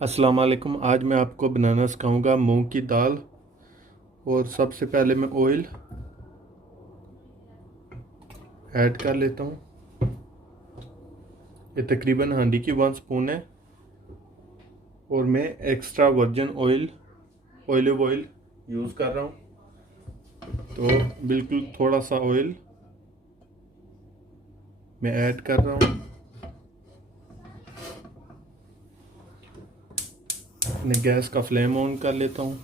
अस्सलाम वालेकुम। आज मैं आपको बनाना सिखाऊंगा मूंग की दाल। और सबसे पहले मैं ऑयल ऐड कर लेता हूँ। ये तकरीबन हांडी की 1 स्पून है। और मैं extra virgin olive oil use कर रहा हूँ। तो बिल्कुल थोड़ा सा ऑयल मैं ऐड कर रहा हूँ। मैं गैस का फ्लेम ऑन कर लेता हूँ।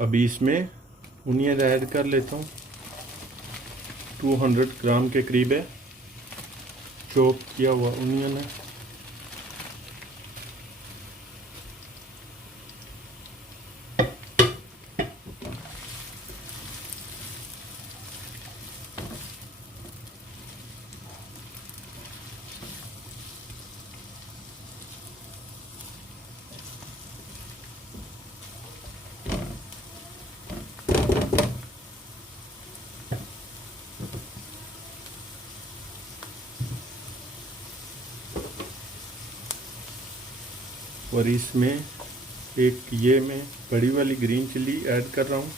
अभी इसमें अनियन ऐड कर लेता हूँ। 200 ग्राम के करीब है, चॉप किया हुआ अनियन है। और इसमें एक ये मैं बड़ी वाली ग्रीन चिल्ली ऐड कर रहा हूँ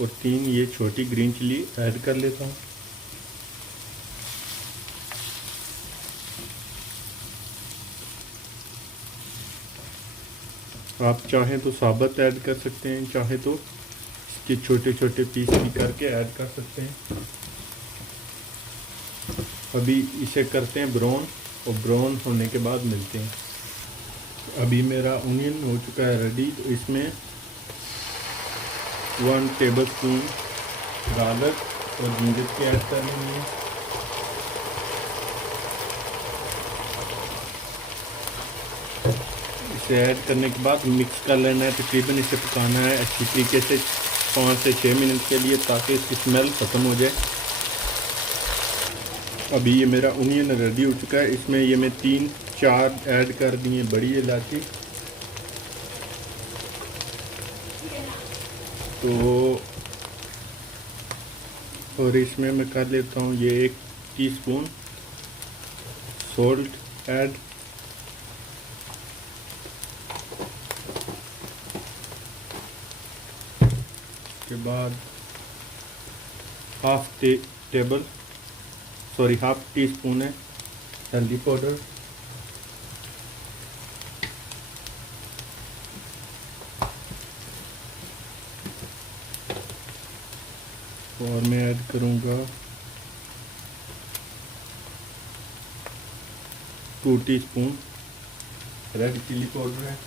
और 3 ये छोटी ग्रीन चिल्ली ऐड कर लेता हूँ। आप चाहें तो साबुत ऐड कर सकते हैं, चाहे तो इसके छोटे छोटे पीस भी करके ऐड कर सकते हैं। अभी इसे करते हैं ब्राउन, और ब्राउन होने के बाद मिलते हैं। अभी मेरा अनियन हो चुका है रेडी। तो इसमें 1 टेबलस्पून गार्लिक और जिंजर के ऐड कर लेंगे। इसे ऐड करने के बाद मिक्स कर लेना है। तकरीबन इसे पकाना है अच्छी तरीके से 5 से 6 मिनट के लिए, ताकि इसकी स्मेल ख़त्म हो जाए। अभी ये मेरा अनियन रेडी हो चुका है। इसमें ये मैं 3-4 ऐड कर दिए बड़ी इलायची। तो और इसमें मैं कर लेता हूँ ये 1 टीस्पून सॉल्ट ऐड। के बाद हाफ टी स्पून है हल्दी पाउडर। और मैं ऐड करूँगा 2 टीस्पून रेड चिली पाउडर है।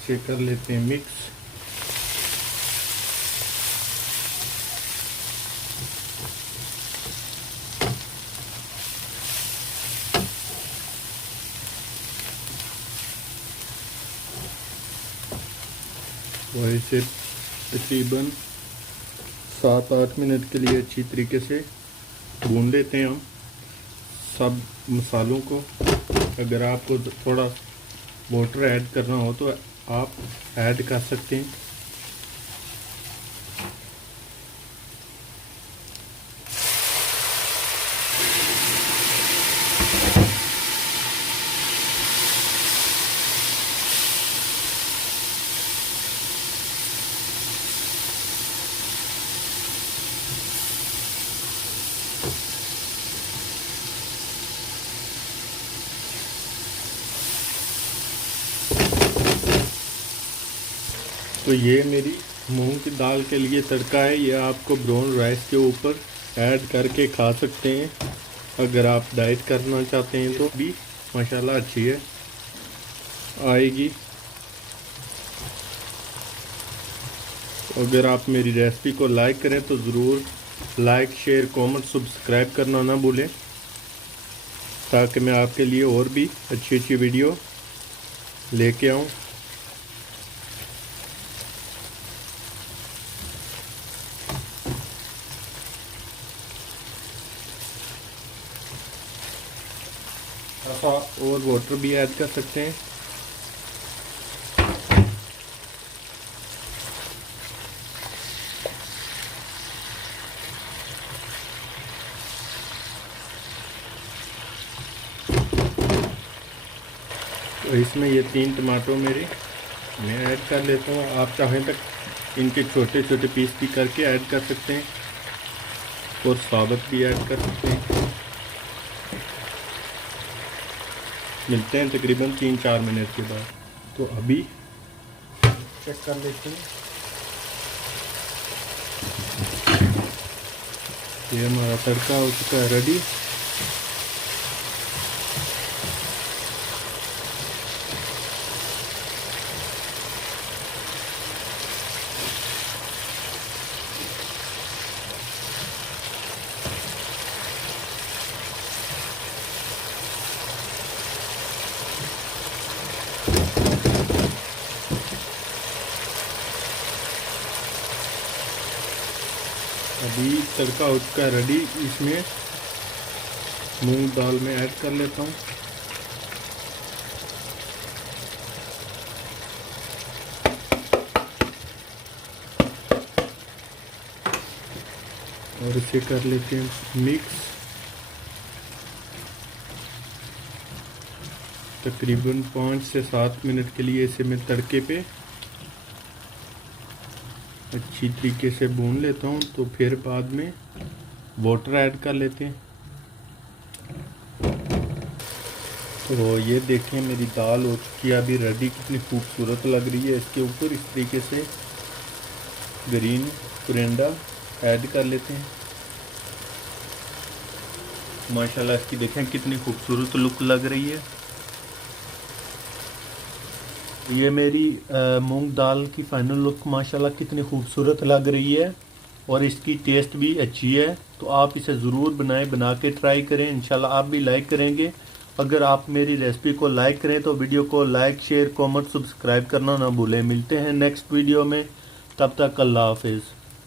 इसे कर लेते हैं मिक्स। और इसे तकरीबन 7-8 मिनट के लिए अच्छी तरीके से भून लेते हैं हम सब मसालों को। अगर आपको थोड़ा वाटर ऐड करना हो तो आप ऐड कर सकते हैं। तो ये मेरी मूंग की दाल के लिए तड़का है। ये आपको ब्राउन राइस के ऊपर ऐड करके खा सकते हैं। अगर आप डाइट करना चाहते हैं तो भी माशाल्लाह अच्छी है आएगी। अगर आप मेरी रेसिपी को लाइक करें तो ज़रूर लाइक, शेयर, कमेंट, सब्सक्राइब करना ना भूलें, ताकि मैं आपके लिए और भी अच्छी अच्छी वीडियो लेके आऊँ। थोड़ा और वाटर भी ऐड कर सकते हैं। तो इसमें ये 3 टमाटो मेरे मैं ऐड कर लेता हूँ। आप चाहें तक इनके छोटे छोटे पीस भी करके ऐड कर सकते हैं और साबुत भी ऐड कर सकते हैं। मिलते हैं तकरीबन 3-4 मिनट के बाद। तो अभी चेक कर लेते हैं। ये हमारा तड़का हो चुका है रेडी। अभी तड़का हो चुका है रेडी। इसमें मूंग दाल में ऐड कर लेता हूँ। और इसे कर लेते हैं मिक्स। तकरीबन 5 से 7 मिनट के लिए इसे मैं तड़के पे अच्छी तरीके से भून लेता हूँ। तो फिर बाद में वाटर ऐड कर लेते हैं। तो ये देखें मेरी दाल हो चुकी है अभी रेडी। कितनी खूबसूरत लग रही है। इसके ऊपर इस तरीके से ग्रीन कोरिएंडर ऐड कर लेते हैं। माशाल्लाह इसकी देखें कितनी खूबसूरत लुक लग रही है। ये मेरी मूंग दाल की फाइनल लुक माशाल्लाह कितनी खूबसूरत लग रही है और इसकी टेस्ट भी अच्छी है। तो आप इसे ज़रूर बनाएं, बना के ट्राई करें। इंशाल्लाह आप भी लाइक करेंगे। अगर आप मेरी रेसिपी को लाइक करें तो वीडियो को लाइक, शेयर, कमेंट, सब्सक्राइब करना ना भूलें। मिलते हैं नेक्स्ट वीडियो में। तब तक अल्लाह हाफिज़।